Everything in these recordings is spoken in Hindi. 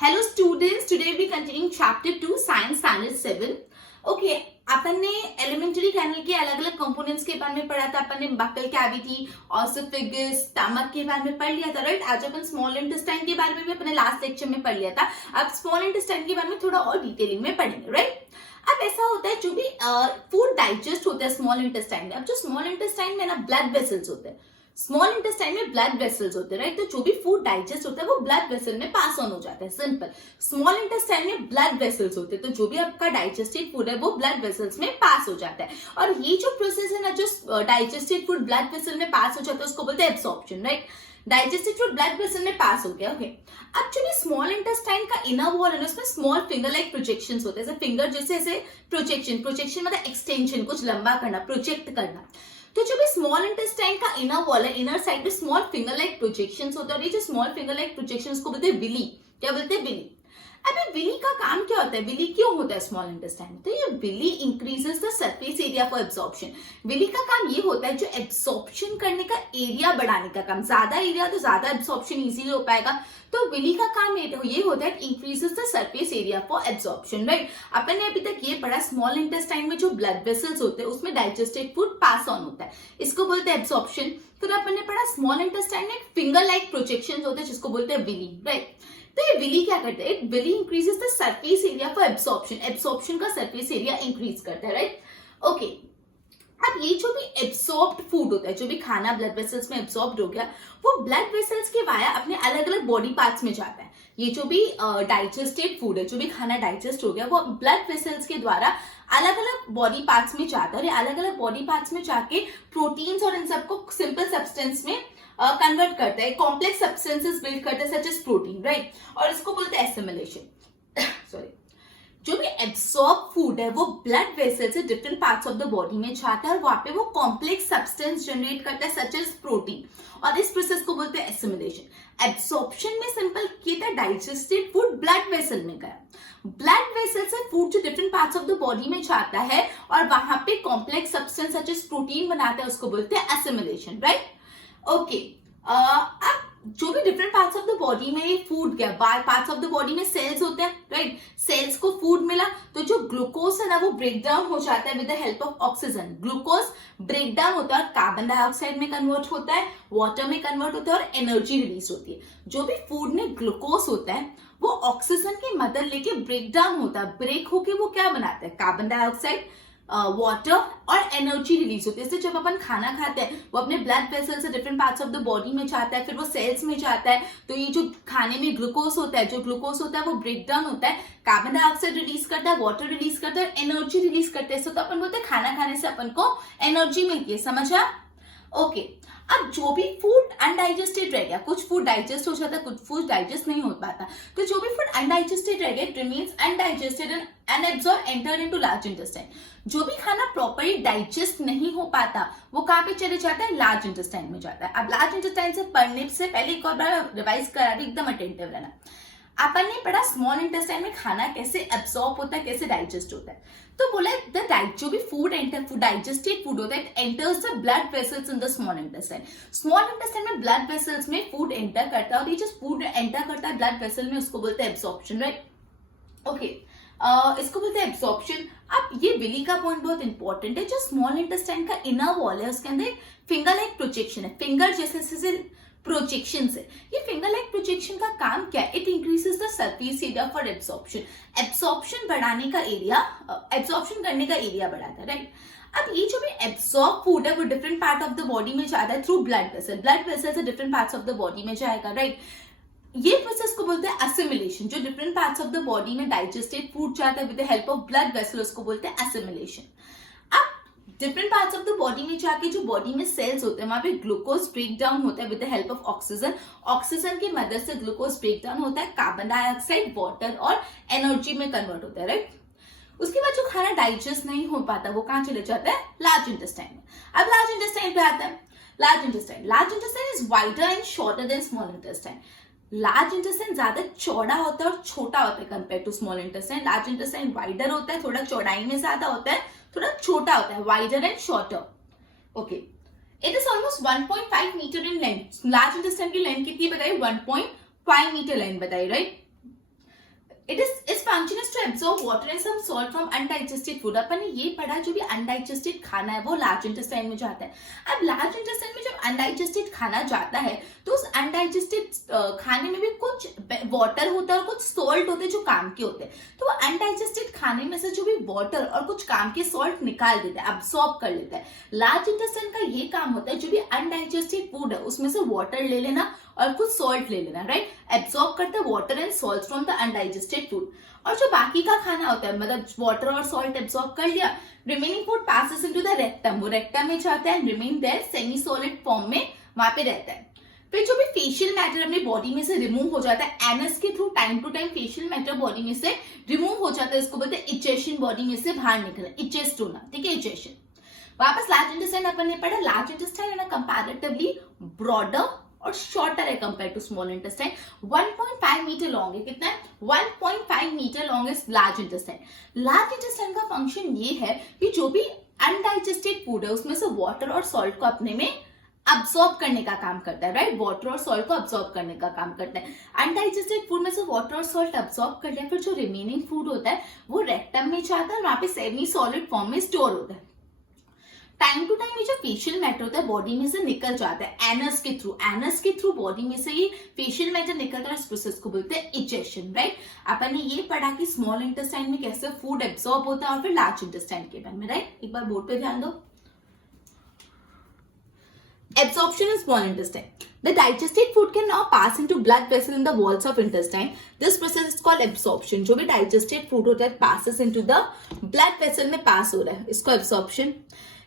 Hello students, today we continuing chapter 2 science standard 7. Okay, अपन ने एलिमेंट्री कैनल के अलग अलग कंपोनेंट्स के बारे में पढ़ा था. अपन ने बकल कैविटी, ऑसोफेगस, स्टमक के बारे में पढ़ लिया था, राइट. आज अपन स्मॉल इंटेस्टाइन के बारे में भी अपने लास्ट लेक्चर में पढ़ लिया था. अब स्मॉल इंटेस्टाइन के बारे में थोड़ा और डिटेलिंग में पढ़ेंगे, राइट. अब ऐसा होता है जो भी फूड डाइजेस्ट होता है स्मॉल इंटेस्टाइन में. अब जो स्मॉल इंटेस्टाइन में ना ब्लड वेसल्स होते हैं, स्मॉल इंटेस्टाइन में ब्लड वेसल्स होते हैं, राइट. तो जो भी फूड डाइजेस्ट होता है वो ब्लड वेसल में पास ऑन हो जाता है. सिंपल. स्मॉल इंटेस्टाइन में ब्लड वेसल्स होते हैं, तो जो भी आपका डाइजेस्टेड फूड है वो ब्लड वेसल्स में पास हो जाता है. और ये जो प्रोसेस है ना, जो डाइजेस्टेड फूड ब्लड वेसल में पास हो जाता है उसको बोलते हैं absorption, right. Digested food blood vessel में पास हो गया. ओके. अब जो स्मॉल इंटेस्टाइन का इनर वॉल है ना, उसमें स्मॉल फिंगर लाइक प्रोजेक्शंस होते हैं. जैसे फिंगर जैसे ऐसे प्रोजेक्शन मतलब एक्सटेंशन, कुछ लंबा करना, प्रोजेक्ट करना. तो जो भी स्मॉल इंटेस्टाइन का इनर वॉल है, इनर साइड में स्मॉल फिंगर लाइक प्रोजेक्शंस होते हैं. और ये जो स्मॉल फिंगर लाइक प्रोजेक्शंस को बोलते हैं विली. क्या बोलते हैं? विली. अभी विली का काम क्या होता है? विली क्यों होता है स्मॉल इंटेस्टाइन? तो ये villi increases the surface area for absorption. Villi का काम ये होता है जो एब्सॉर्प्शन करने का एरिया बढ़ाने का काम. ज्यादा एरिया तो ज्यादा एब्सॉर्प्शन इजीली हो पाएगा. तो विली का काम ये होता है increases the surface area for absorption, right. अपन ने अभी तक ये पढ़ा स्मॉल इंटेस्टाइन में जो ब्लड वेसल्स होते हैं उसमें डाइजेस्टेड फूड पास ऑन होता है, इसको बोलते हैं एब्सॉर्प्शन. फिर अपन ने पढ़ा स्मॉल इंटेस्टाइन में फिंगर लाइक प्रोजेक्शंस होते हैं जिसको बोलते हैं विली, राइट. तो ये विली क्या करता है? Villi increases the surface area for absorption. Absorption का सरफेस एरिया इंक्रीज करता है, राइट. ओके. अब ये जो भी एब्सॉर्ब्ड फूड होता है, जो भी खाना ब्लड वेसल्स में एब्सॉर्ब्ड हो गया, वो ब्लड वेसल्स के वाया अपने अलग अलग बॉडी पार्ट्स में जाता है. ये जो भी डाइजेस्टेड फूड है, जो भी खाना डाइजेस्ट हो गया, वो ब्लड वेसल्स के द्वारा अलग अलग बॉडी पार्ट्स में जाता है. अलग अलग बॉडी पार्ट्स में जाके प्रोटीन्स और इन सबको सिंपल सब्सटेंस में कन्वर्ट करता है, कॉम्प्लेक्स सब्सटेंसेस बिल्ड करता है सच एज प्रोटीन, राइट. और इसको बोलते हैं एसिमिलेशन. सॉरी. जो भी एब्सॉर्ब फूड है वो ब्लड वेसल से different parts of the body में जाता है और वहां पे वो कॉम्प्लेक्स सब्सटेंस जनरेट करता है सच एज प्रोटीन. और इस प्रोसेस को बोलते हैं एसिमिलेशन. एब्सॉर्प्शन में सिंपल किया था, डाइजेस्टेड फूड ब्लड वेसल में गया. ब्लड वेसल से फूड जो different parts of the body में जाता है और वहां पे complex substance such as protein बनाता है, उसको बोलते हैं एसिमिलेशन, राइट. ओके. अब जो भी different parts of the body में ये फूड गया, पार्ट्स ऑफ द बॉडी में सेल्स होते हैं, राइट. सेल्स को फूड मिला तो जो ग्लूकोज है ना वो ब्रेक डाउन हो जाता है with the help of oxygen. Glucose break down होता है और कार्बन डाइऑक्साइड में कन्वर्ट होता है, वाटर में कन्वर्ट होता है और एनर्जी रिलीज होती है. जो भी फूड में ग्लूकोज होता है वो ऑक्सीजन की मदद लेके ब्रेक डाउन होता है. ब्रेक होके वो क्या बनाता है? कार्बन डाइऑक्साइड, वाटर और एनर्जी रिलीज होती है. इसलिए जब अपन खाना खाते हैं वो अपने ब्लड वेसल से different parts of the body में जाता है, फिर वो सेल्स में जाता है. तो ये जो खाने में ग्लूकोज होता है, जो ग्लूकोज होता है वो ब्रेक डाउन होता है, कार्बन डाइऑक्साइड रिलीज करता है, वाटर रिलीज करता है, एनर्जी रिलीज करता है. तो अपन बोलते हैं खाना खाने से अपन को एनर्जी मिलती है. समझा? ओके. अब जो भी फूड अनडाइजेस्टेड रह गया, कुछ फूड डाइजेस्ट हो जाता है, कुछ फूड डाइजेस्ट नहीं हो पाता, तो जो भी फूड अनडाइजेस्टेड रह गया it remains undigested and unabsorb entered into large intestine. जो भी खाना प्रॉपर्ली डाइजेस्ट नहीं हो पाता वो कहां पे चले जाता है? लार्ज इंटेस्टाइन में जाता है. अब लार्ज इंटेस्टाइन से पढ़ने से पहले एक और बार रिवाइज करा रही, एकदम अटेंटिव रहना. अपन ने पढ़ा स्मॉल इंटेस्टाइन में खाना कैसे एब्सॉर्ब होता है, कैसे डाइजेस्ट होता है. तो बोला जो भी फूड डाइजेस्टेड फूड होता है enters the blood vessels in the small intestine. Small intestine में ब्लड वेसल्स में फूड एंटर करता है और ये जो फूड एंटर करता है ब्लड वेसल में उसको बोलते हैं एब्सॉर्प्शन, राइट. ओके. इसको बोलते हैं एब्सॉर्प्शन. अब ये विली का पॉइंट बहुत इंपॉर्टेंट है. जो स्मॉल इंटेस्टाइन का इनर वॉल है उसके अंदर फिंगर लाइक प्रोजेक्शन है. फिंगर जैसे प्रोजेक्शन से. ये फिंगर लाइक प्रोजेक्शन का काम क्या है? It increases the surface area for absorption. Absorption बढ़ाने का एरिया, एब्सॉर्प्शन करने का एरिया बढ़ाता है, राइट. अब ये जो भी एब्सॉर्ब फूड है वो different part of the body में जाता है through blood vessel. Blood vessel से different parts of the body में जाएगा, राइट. ये प्रोसेस को बोलते हैं एसिमिलेशन. जो different parts of the body में डाइजेस्टेड फूड जाता है with the help of blood vessel, उसको बोलते हैं एसिमिलेशन. अब different parts of the body में जाके जो बॉडी में सेल्स होते हैं वहां पे ग्लूकोज ब्रेक डाउन होता है with the help of oxygen. Oxygen की मदद से ग्लूकोज ब्रेक डाउन होता है, कार्बन डाइऑक्साइड, वाटर और एनर्जी में कन्वर्ट होता है, राइट. उसके बाद जो खाना डाइजेस्ट नहीं हो पाता वो कहां चले जाता है? लार्ज इंटेस्टाइन में. अब लार्ज इंटेस्टाइन पे आता है. Large intestine is wider and shorter than small intestine. Large intestine ज्यादा चौड़ा होता है और छोटा होता है compare to small intestine. Large intestine wider होता है, थोड़ा चौड़ाई में ज्यादा होता है, थोड़ा छोटा होता है, wider and shorter. Okay. It is almost 1.5 metre in length. Large intestine की लेंथ कितनी बताई? 1.5 मीटर लेंथ बताई, right. its function is to absorb water and some salt from undigested food. अपन ने ये पढ़ा जो भी अनडाइजेस्टेड खाना है वो लार्ज इंटेस्टाइन में जाता है. अब लार्ज इंटेस्टाइन में जब अनडाइजेस्टेड खाना जाता है तो उस अनडाइजेस्टेड खाने में भी कुछ वाटर होता है और कुछ सॉल्ट होते हैं जो काम के होते हैं. तो वो अनडाइजेस्टेड खाने में से जो भी वाटर और कुछ काम के सॉल्ट निकाल देता है, अब्सॉर्ब कर लेता है. लार्ज इंटेस्टाइन का ये काम होता है जो भी अनडाइजेस्टेड फूड है उसमें से वाटर ले लेना और कुछ सॉल्ट ले लेना, राइट. एब्सॉर्ब करता है water and salt from the undigested food. और जो बाकी का खाना होता है मतलब वाटर और सॉल्ट एब्सॉर्ब कर लिया, remaining food passes into the rectum. वो रेक्टम में जाता है, remain there semi solid form में वहां पे रहता है. फिर जो भी फेशियल मैटर अपनी बॉडी में से रिमूव हो जाता है एनस के through, time to time faecal matter body में से रिमूव हो जाता है, इसको बोलते हैं इचेशन. बॉडी में से बाहर निकलना, इचेस्ट होना, ठीक है, इचेशन. वापस लार्ज इंटेस्टाइन अपन ने पढ़ा. लार्ज इंटेस्टाइन है ना कंपैरेटिवली ब्रॉडर और शॉर्टर है compare to small intestine. 1.5 metre long है. कितना है? 1.5 metre long is large intestine. Large intestine का फंक्शन ये है कि जो भी अनडाइजेस्टेड फूड है उसमें से वाटर और सॉल्ट को अपने में अब्सॉर्ब करने का काम करता है, राइट. वाटर और सॉल्ट को अब्सॉर्ब करने का काम करता है. अनडाइजेस्टेड फूड में से वाटर और सॉल्ट अब्सॉर्ब कर लिया, फिर जो रिमेनिंग फूड होता है वो रेक्टम में जाता है, वहां पे सेमी सॉलिड फॉर्म में स्टोर होता है. टाइम टू टाइम ये जो फेशियल मैटर होता है बॉडी में से निकल जाता है एनस के थ्रू. एनस के थ्रू बॉडी में से ये फेशियल मैटर निकलता है, इस प्रोसेस को बोलते हैं इजेक्शन, राइट. अपन ने ये पढ़ा कि स्मॉल इंटेस्टाइन में कैसे फूड एब्सॉर्ब होता है और फिर लार्ज इंटेस्टाइन के बारे में, राइट. एक बार बोर्ड पे ध्यान दो. Absorption in small intestine. The digested food can now pass into blood vessel in the walls of intestine. This process is called absorption. जो भी digested food होता है passes into the blood vessel में pass हो रहा है, इसको absorption.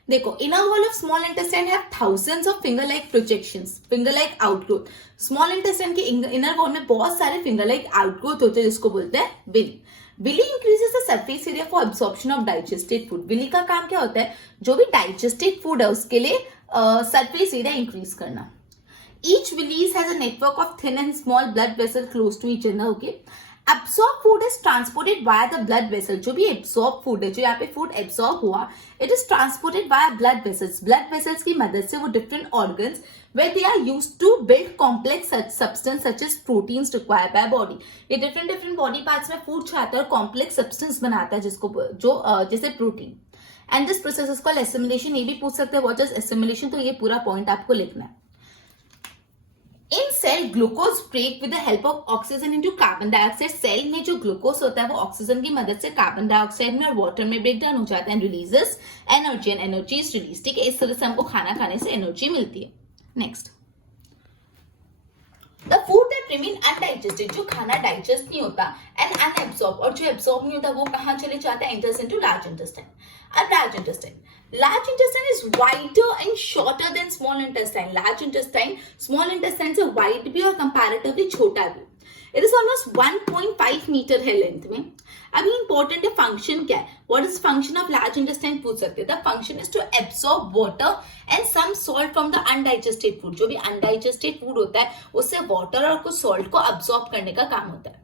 देखो, inner wall of small intestine have thousands of finger-like projections, finger-like outgrowth. Small intestine के inner wall में बहुत सारे finger-like outgrowth होते हैं जिसको बोलते हैं villi. Villi increases the surface area for absorption of digested food. Villi का काम क्या होता है? जो भी डाइजेस्टेड फूड है उसके लिए सरफेस एरिया इंक्रीज करना. Each villis has a network of thin and small blood vessel close to each other. Okay. Absorb food is transported via the blood vessel. जो भी एब्सॉर्ब फूड है, जो यहाँ पे फूड एब्सॉर्ब हुआ, it is transported via blood vessels. Blood vessels की मदद से वो different organs where they are used to build complex substance such as proteins required by body. ये different body parts में food जाता है और complex substance बनाता है जिसको जो जैसे protein. And this process is called assimilation. ये भी पूछ सकते हैं what is assimilation, तो ये पूरा पॉइंट आपको लिखना है. In cell, glucose break with the help of oxygen into carbon dioxide. Cell में जो ग्लूकोज होता है वो ऑक्सीजन की मदद से कार्बन डाइऑक्साइड में और वाटर में ब्रेक डाउन हो जाता है and releases energy, and energy is release. ठीक है, इस तरह से हमको खाना खाने से एनर्जी मिलती है. Next, the food that remain undigested. जो खाना डाइजेस्ट नहीं होता एंड अनएब्सॉर्ब, और जो एब्सॉर्ब नहीं होता वो कहाँ चले जाता है? Enters into large intestine. अब large intestine is wider and shorter than small intestine. Large intestine small intestine से वाइड भी और कंपैरेटिवली छोटा भी. इट इज ऑलमोस्ट 1.5 मीटर है लेंथ में. अभी इंपॉर्टेंट है फंक्शन क्या है. What is function of large intestine पूछ सकते हैं. The function is to absorb water and some salt from the undigested food. जो भी अनडाइजेस्टेड फूड होता है उससे वाटर और कुछ सॉल्ट को अब्सॉर्ब करने का काम होता है.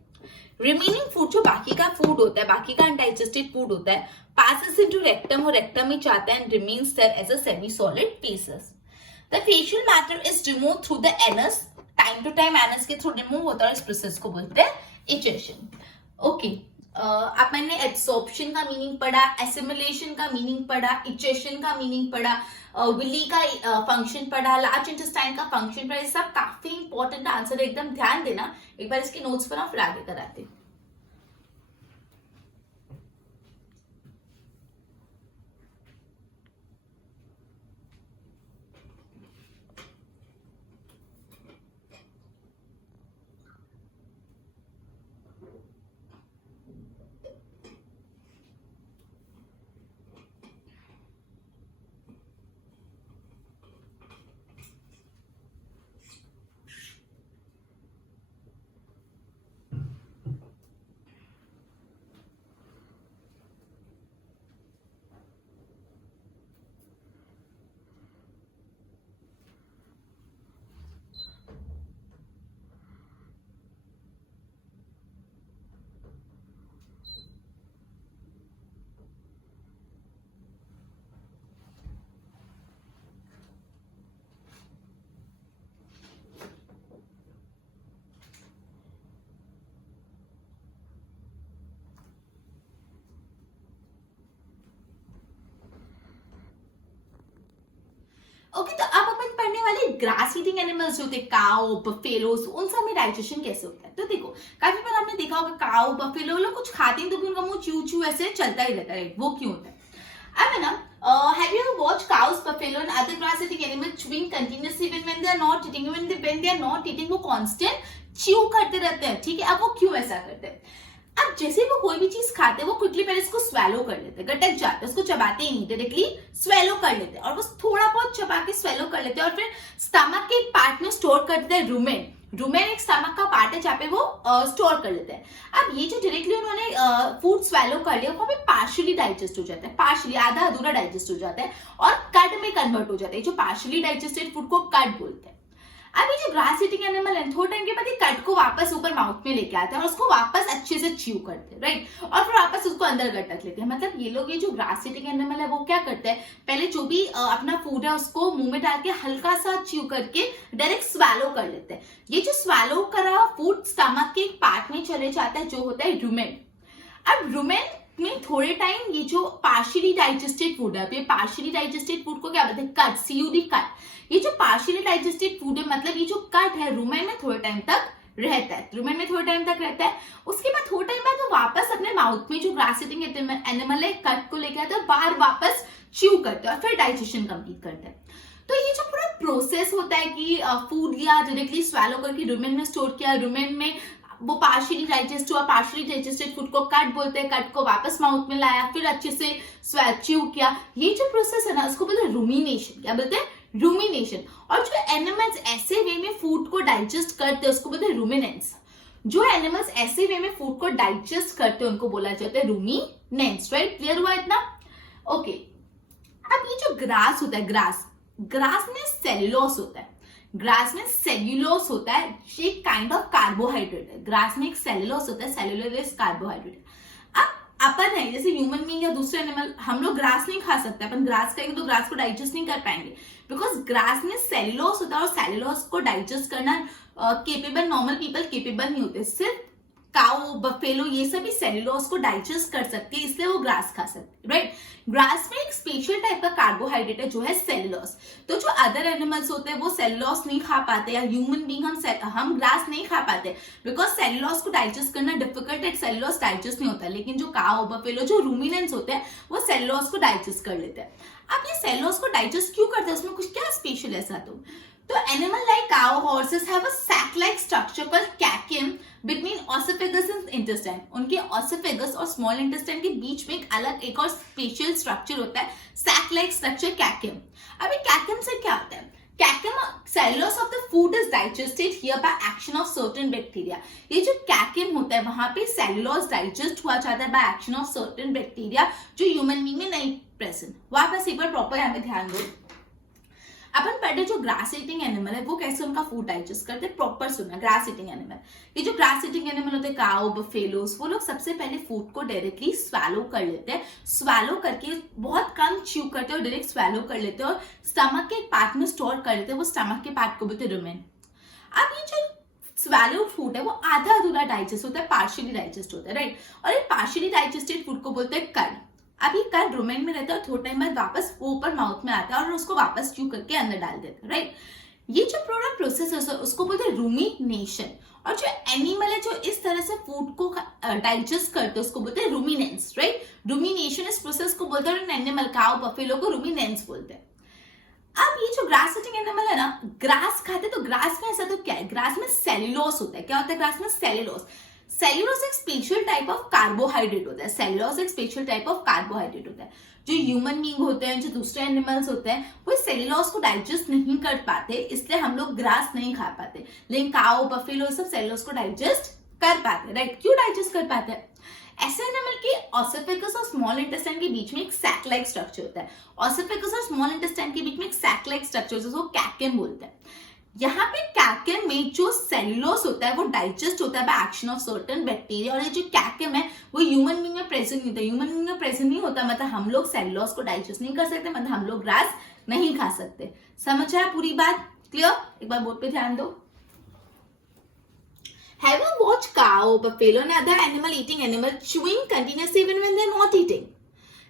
रिमेनिंग फूड, जो बाकी का फूड होता है, बाकी का अनडाइजेस्टेड फूड होता है, passes into rectum और rectum में जाता है and remains there as a semi-solid feces. The facial matter is removed through the anus. Time to time anus के थ्रू रिमूव होता है, इस प्रोसेस को बोलते हैं इचेशन. ओके, अपन ने एब्सॉर्प्शन का मीनिंग पढ़ा, एसिमिलेशन का मीनिंग पढ़ा, इचेशन का मीनिंग पढ़ा, विली का फंक्शन पढ़ा, लार्ज इंटेस्टाइन का फंक्शन पढ़ा. ये सब काफी इंपॉर्टेंट आंसर है, एकदम ध्यान देना. एक बार इसके नोट्स पर फिर आगे कराते हैं. ओके, तो अब अपन पढ़ने वाले ग्रास ईटिंग एनिमल्स जो होते हैं, काऊ, बफेलोस, उन सब में डाइजेशन कैसे होता है। तो देखो, काफी बार आपने देखा होगा काऊ, बफेलो लोग कुछ खाते हैं तो भी उनका मुंह चू चू ऐसे चलता ही रहता है, वो क्यों होता है? अब है ना, have you ever watched cows, buffalo and other grass eating animals chewing continuously when they are not eating? When they are not eating, वो constant chew करते रहते हैं, ठीक है। अब वो क्यों ऐसा करते हैं? अब जैसे वो कोई भी चीज खाते हैं, वो क्विकली पहले इसको स्वेलो कर लेते हैं, गटक जाते हैं, उसको चबाते ही नहीं, डायरेक्टली स्वेलो कर लेते हैं, और वो थोड़ा बहुत चबा के स्वेलो कर लेते हैं, और फिर स्टमक के एक पार्ट में स्टोर कर देते हैं रुमेन। रुमेन एक स्टमक का पार्ट है जहाँ पे वो स्टोर कर लेते हैं। अब ये जो डायरेक्टली उन्होंने फूड स्वेलो कर लिया, वहां पे पार्शियली डाइजेस्ट हो जाता है, पार्शियली आधा अधूरा डाइजेस्ट हो जाता है, और कड में कन्वर्ट हो जाता है। जो पार्शियली डाइजेस्टेड फूड को कड बोलते हैं। अब ये जो ग्रास ईटिंग एनिमल है, थोड़े टाइम के बाद कट को वापस ऊपर माउथ में लेके आते हैं और उसको वापस अच्छे से च्यू करते हैं, राइट, और फिर वापस उसको अंदर गटक लेते हैं। मतलब ये लोग, ये जो ग्रास ईटिंग एनिमल है, वो क्या करते हैं, पहले जो भी अपना फूड है उसको मुंह में डाल के हल्का सा च्यू करके डायरेक्ट स्वेलो कर लेते हैं। ये जो स्वेलो करा फूड स्टमक के एक पार्ट में चले जाता है, जो होता है रुमेन। अब रुमेन में थोड़े टाइम ये जो पार्शियली डाइजेस्टेड फूड है, ये पार्शियली डाइजेस्टेड फूड को क्या बोलते हैं, कट, सीयूडी कट। ये जो पार्शियली डाइजेस्टेड फूड है, मतलब ये जो कट है, रुमेन में थोड़े टाइम तक रहता है, रुमेन में थोड़े टाइम तक रहता है। उसके बाद थोड़े टाइम बाद वो वापस अपने माउथ में जो ग्रास ईटिंग एनिमल है, कट को लेके आते हैं, बाहर वापस च्यू करते हैं और फिर डाइजेशन कंप्लीट करते हैं। तो ये जो पूरा प्रोसेस होता है कि फूड लिया, डायरेक्टली स्वेलो करके रुमेन में स्टोर किया, रुमेन में वो पार्शियली डाइजेस्ट हुआ, पार्शियली डाइजेस्टेड फूड को कट बोलते हैं, कट को वापस माउथ में लाया, फिर अच्छे से च्यू किया, ये जो प्रोसेस है ना, उसको बोलते हैं रूमिनेशन। क्या बोलते हैं, रूमिनेशन। और जो एनिमल्स ऐसे वे में फूड को डाइजेस्ट करते हैं, उसको बोलते हैं रूमिनेंस। जो एनिमल्स ऐसे वे में फूड को डाइजेस्ट करते हैं, उनको बोला जाता है रूमिनेंस, राइट। क्लियर हुआ इतना? ओके। अब ये जो ग्रास होता है, ग्रास में सेल्यूलोस होता है, ग्रास में सेल्यूलोस होता है, ये काइंड ऑफ कार्बोहाइड्रेट है। ग्रास में एक सेल्यूलोस होता है, सेल्यूलोस कार्बोहाइड्रेट। अब अपन है, जैसे ह्यूमन बीइंग या दूसरे एनिमल, हम लोग ग्रास नहीं खा सकते, अपन ग्रास खाएंगे तो ग्रास को डाइजेस्ट नहीं कर पाएंगे, बिकॉज ग्रास में सेल्यूलोस होता है, और सेल्यूलोस को डाइजेस्ट करना केपेबल नॉर्मल पीपल केपेबल नहीं होते। सिर्फ काऊ, बफेलो, ये सभी सेल्यूलोस को डाइजेस्ट कर सकते हैं, इसलिए वो ग्रास खा सकते हैं, राइट। ग्रास में एक स्पेशल टाइप का कार्बोहाइड्रेट है, जो है सेल्यूलोस। तो जो अदर एनिमल्स होते हैं वो सेल्यूलोस नहीं खा पाते, या ह्यूमन बीइंग हम ग्रास नहीं खा पाते, बिकॉज सेल्यूलोस को डाइजेस्ट करना डिफिकल्ट है, सेल्यूलोस डाइजेस्ट नहीं होता। लेकिन जो काऊ, बफेलो, जो रूमिनेंट्स होते हैं, वो सेल्यूलोस को डाइजेस्ट कर लेते हैं। अब ये सेल्यूलोस को डाइजेस्ट क्यों करते हैं, उसमें कुछ क्या स्पेशल ऐसा? तो animal like cow, horses have a sac like structure called caecum between oesophagus and intestine. उनके ऑसिफेगस और स्मॉल इंटेस्टाइन के बीच में एक और स्पेशल स्ट्रक्चर होता है, सैक लाइक स्ट्रक्चर, कैकियम। अब ये कैकियम से क्या होता है? कैकियम, cellulose of the food is digested here by action of certain bacteria। ये जो कैकियम होता है, वहां पे सेल्यूलोस डाइजेस्ट हुआ जाता है by action of certain bacteria, जो ह्यूमन बीइंग में नहीं प्रेजेंट। वापस एक बार प्रॉपर यहाँ पे ध्यान दो। अपन पढ़े जो ग्रास ईटिंग एनिमल है, वो कैसे उनका फूड डाइजेस्ट करते हैं, प्रॉपर सुनना। ग्रास ईटिंग एनिमल, ये जो ग्रास ईटिंग एनिमल होते हैं, काऊ, बफेलोस, वो लोग सबसे पहले फूड को डायरेक्टली स्वेलो कर लेते हैं। स्वेलो करके बहुत कम च्यू करते हैं और डायरेक्ट स्वेलो कर लेते हैं, और स्टमक के एक पार्ट में स्टोर कर लेते हैं, वो स्टमक के पार्ट को बोलते हैं रुमेन। अब ये जो स्वेलो फूड है, वो आधा अधूरा डाइजेस्ट होता है, पार्शियली डाइजेस्ट होता है, राइट। और ये पार्शियली डाइजेस्टेड फूड को बोलते हैं कड। अभी कड रुमेन में रहता है, और थोड़ा टाइम बाद वापस वो ऊपर माउथ में आता है, और उसको वापस च्यू करके अंदर डाल देते हैं, राइट। ये जो पूरा प्रोसेस है उसको बोलते हैं रूमिनेशन। और जो एनिमल है जो इस तरह से फूड को डाइजेस्ट करते हैं, उसको बोलते हैं रूमिनेंस, राइट। रूमिनेशन इस प्रोसेस को बोलते हैं, एनिमल काऊ, बफेलो को रूमिनेंस बोलते हैं। अब ये जो ग्रास ईटिंग एनिमल है ना, ग्रास खाते, तो ग्रास में ऐसा तो क्या है, ग्रास में सेल्यूलोस होता है। क्या होता है ग्रास में? सेल्यूलोस। सेल्यूलोस एक स्पेशल टाइप ऑफ कार्बोहाइड्रेट होता है, सेल्यूलोस एक स्पेशल टाइप ऑफ कार्बोहाइड्रेट होता है। जो ह्यूमन बीइंग होते हैं, जो दूसरे एनिमल्स होते हैं, वो सेल्यूलोस को डाइजेस्ट नहीं कर पाते, इसलिए हम लोग ग्रास नहीं खा पाते। लेकिन काऊ, बफेलो सब सेल्यूलोस को डाइजेस्ट कर पाते, राइट। क्यों डाइजेस्ट कर पाते हैं? ऐसे एनिमल के ऑसिफिगस और स्मॉल इंटेस्टाइन के बीच में एक सैक लाइक स्ट्रक्चर होता है। ऑसिफिगस और स्मॉल इंटेस्टाइन के बीच में एक सैक लाइक स्ट्रक्चर, जिसको कैकियम बोलते हैं। यहाँ पे कैकियम में जो सेल्यूलोस होता है, वो डाइजेस्ट होता है by action of certain bacteria. और ये जो कैकियम है, वो ह्यूमन बीइंग में प्रेजेंट नहीं होता। ह्यूमन बीइंग में प्रेजेंट नहीं होता मतलब हम लोग सेल्यूलोस को डाइजेस्ट नहीं कर सकते, मतलब हम लोग ग्रास नहीं खा सकते। समझ आया पूरी बात? क्लियर? एक बार बोर्ड पे ध्यान दो। Have you watched cow, buffalo and other animal eating animal chewing continuously even when they are not eating?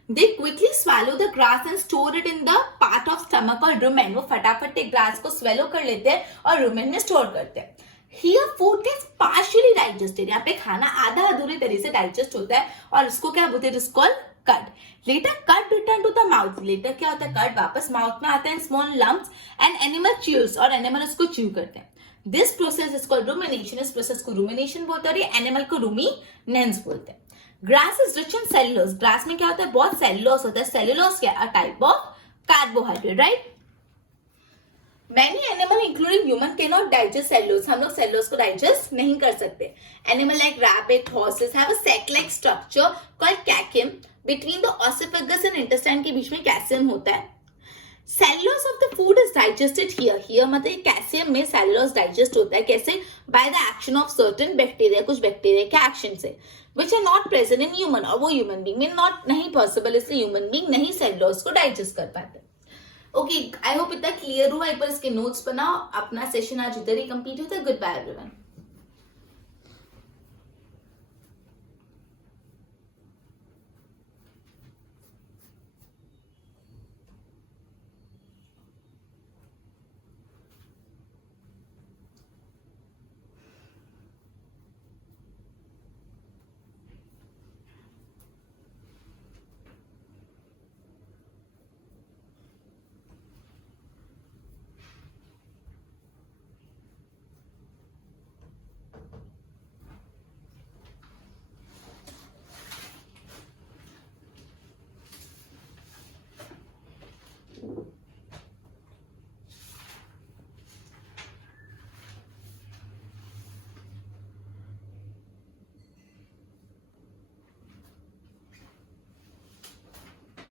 They quickly swallow the grass and store it in the part of stomach or rumen. वो फटाफट एक ग्रास को swallow कर लेते हैं और rumen में स्टोर करते हैं. Here food gets partially digested. यहाँ पे खाना आधा अधूरे तरीके से डाइजेस्ट होता है और इसको क्या बोलते हैं? It is called cut. Later cut return to the mouth. Later क्या होता है? cut वापस माउथ में आता है small lumps and animal chews और animal इसको chew करते हैं. This process is called rumination. इस process को rumination बोलते हैं और ये animal को ruminants बोलते हैं. Grass is rich in cellulose. Grass में क्या होता है? बहुत cellulose होता है. Cellulose क्या? A type of carbohydrate, right? Many animal including human cannot digest cellulose. हम लोग cellulose को digest नहीं कर सकते. Animal like rabbit, horses have a sac-like structure called caecum. Between the oesophagus and intestine के बीच में caecum होता है. Cellulose of the food is digested here. Here मतलब caecum में cellulose digest होता है. कैसे? By the action of certain bacteria. कुछ bacteria के action से. Which are not present in human. और वो human being में not नहीं possible, इसलिए human being नहीं cellulose को digest कर पाते. ओके, आई होप इतना क्लियर हुआ. एक बार इसके नोट्स बनाओ. अपना सेशन आज इधर ही कंप्लीट होता है. Goodbye everyone.